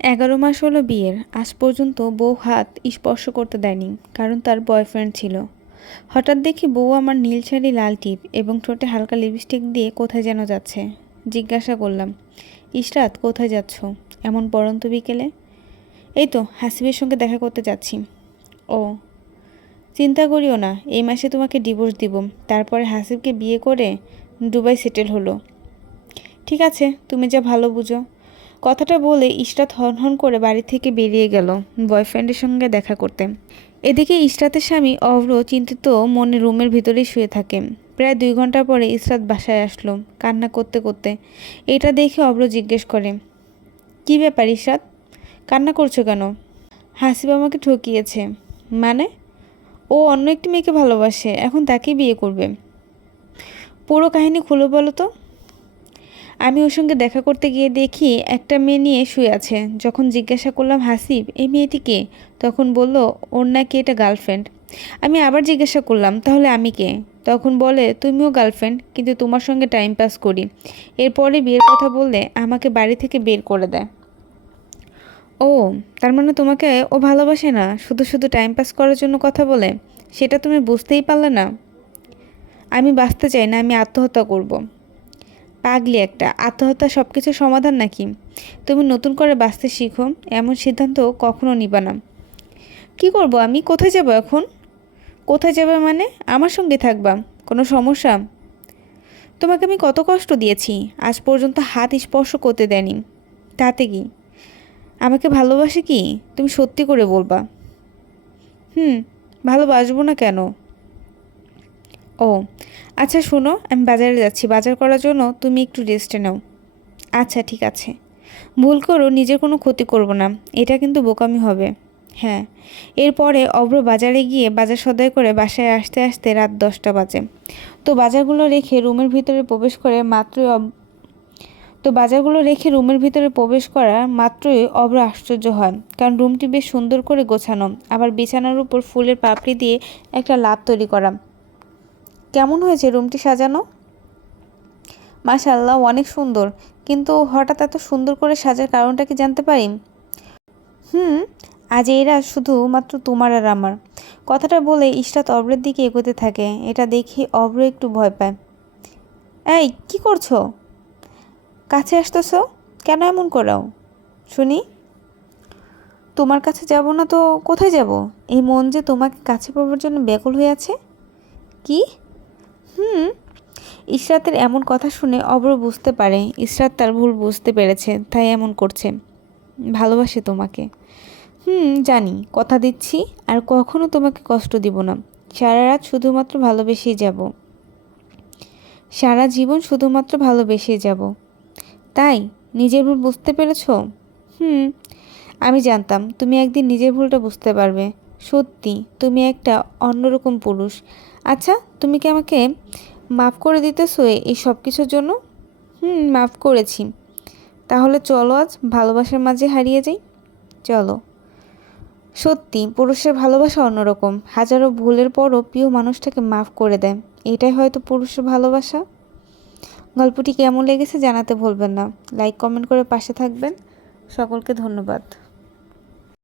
11 মাস হলো বিয়ের, আজ পর্যন্ত বউ হাত স্পর্শ করতে দেয়নি, কারণ তার বয়ফ্রেন্ড ছিল। হঠাৎ দেখি বউ আমার নীল শাড়ি, লাল টিপ এবং ঠোঁটে হালকা লিপস্টিক দিয়ে কোথায় যেন যাচ্ছে। জিজ্ঞাসা করলাম, ইশরাত, কোথায় যাচ্ছ এমন পড়ন্ত বিকেলে? এই তো হাসিবের সঙ্গে দেখা করতে যাচ্ছি। ও, চিন্তা করিও না, এই মাসে তোমাকে ডিভোর্স দিব, তারপরে হাসিবকে বিয়ে করে দুবাই সেটেল হলো। ঠিক আছে, তুমি যা ভালো বুঝো। কথাটা বলে ইশরাত হনহন করে বাড়ি থেকে বেরিয়ে গেল বয়ফ্রেন্ডের সঙ্গে দেখা করতে। এদিকে ইশরাতের স্বামী অভ্র চিন্তিত মনে রুমের ভিতরেই শুয়ে থাকে। প্রায় 2 ঘন্টা পরে ইশরাত বাসায় আসলো কান্না করতে করতে। এটা দেখে অভ্র জিজ্ঞেস করে, কী ব্যাপার ইশরাত, কান্না করছো কেন? হাসিব আমাকে ঠকিয়েছে। মানে? ও অন্য একটি মেয়েকে ভালোবাসে, এখন তাকেই বিয়ে করবে। পুরো কাহিনী খুলে বলো তো। আমি ওর সঙ্গে দেখা করতে গিয়ে দেখি একটা মেয়ে নিয়ে শুয়ে আছে। যখন জিজ্ঞাসা করলাম, হাসিব এই মেয়েটি কে, তখন বলল ওর নাকি এটা গার্লফ্রেন্ড। আমি আবার জিজ্ঞাসা করলাম, তাহলে আমি কে? তখন বলে, তুমিও গার্লফ্রেন্ড, কিন্তু তোমার সঙ্গে টাইম পাস করি। এরপরে বিয়ের কথা বললে আমাকে বাড়ি থেকে বের করে দেয়। ও, তার মানে তোমাকে ও ভালোবাসে না, শুধু শুধু টাইম পাস করার জন্য কথা বলে? সেটা তুমি বুঝতেই পারলে না? আমি বাঁচতে চাই না, আমি আত্মহত্যা করব। পাগলি একটা, আত্মহত্যা সব কিছুর সমাধান নাকি? তুমি নতুন করে বাঁচতে শিখো, এমন সিদ্ধান্ত কখনো নিবা না। কি করব আমি, কোথায় যাব এখন? কোথায় যাবে মানে? আমার সঙ্গে থাকবা, কোনো সমস্যা? তোমাকে আমি কত কষ্ট দিয়েছি, আজ পর্যন্ত হাত স্পর্শ করতে দেয়নি, তাতে কি? আমাকে ভালোবাসে কি, তুমি সত্যি করে বলবা। হুম, ভালোবাসবো না কেন? ও আচ্ছা, শোনো, আমি বাজারে যাচ্ছি, বাজার করার জন্য তুমি একটু রেস্টে নাও। আচ্ছা ঠিক আছে। ভুল করো, নিজের কোনো ক্ষতি করব না, এটা কিন্তু বোকামি হবে। হ্যাঁ। এরপরে অভ্র বাজারে গিয়ে বাজার সদাই করে বাসায় আসতে আসতে রাত 10টা বাজে। তো বাজারগুলো রেখে রুমের ভিতরে প্রবেশ করে মাত্রই অভ্র আশ্চর্য হয়, কারণ রুমটি বেশ সুন্দর করে গোছানো, আবার বিছানার উপর ফুলের পাপড়ি দিয়ে একটা লাভ তৈরি করা। কেমন হয়েছে রুমটি সাজানো? মাশাআল্লাহ, অনেক সুন্দর, কিন্তু হঠাৎ এত সুন্দর করে সাজার কারণটা কি জানতে পারি? হুম, আজ এই রাত শুধুমাত্র তোমার আর আমার। কথাটা বলে ইশরাত অভ্রের দিকে এগোতে থাকে। এটা দেখে অভ্র একটু ভয় পায়। এই, কি করছো? কাছে আসতেছো কেন এমন করাও? শুনি। তোমার কাছে যাব না তো কোথায় যাব? এই মন যে তোমাকে কাছে পাওয়ার জন্য ব্যাকুল হয়ে আছে। কি? হুম। ইশরাতের এমন কথা শুনে অভ্র বুঝতে পারে ইশরাত তার ভুল বুঝতে পেরেছে, তাই এমন করছে। ভালোবাসে তোমাকে। জানি, কথা দিচ্ছি আর কখনো তোমাকে কষ্ট দিব না। সারা রাত শুধুমাত্র ভালোবেসেই যাব, সারা জীবন শুধুমাত্র ভালোবেসেই যাব। তাই? নিজের ভুল বুঝতে পেরেছো? হুম, আমি জানতাম তুমি একদিন নিজের ভুলটা বুঝতে পারবে। সত্যি তুমি একটা অন্যরকম পুরুষ। আচ্ছা, তুমি কি আমাকে মাফ করে দিতেছো এই সব কিছুর জন্য? মাফ করেছি। তাহলে চলো আজ ভালোবাসার মাঝে হারিয়ে যাই। চলো। সত্যি পুরুষের ভালোবাসা অন্যরকম, হাজারো ভুলের পরও প্রিয় মানুষটাকে মাফ করে দেয়। এটাই হয়তো পুরুষের ভালোবাসা। গল্পটি কেমন লেগেছে জানাতে ভুলবেন না। লাইক কমেন্ট করে পাশে থাকবেন। সকলকে ধন্যবাদ।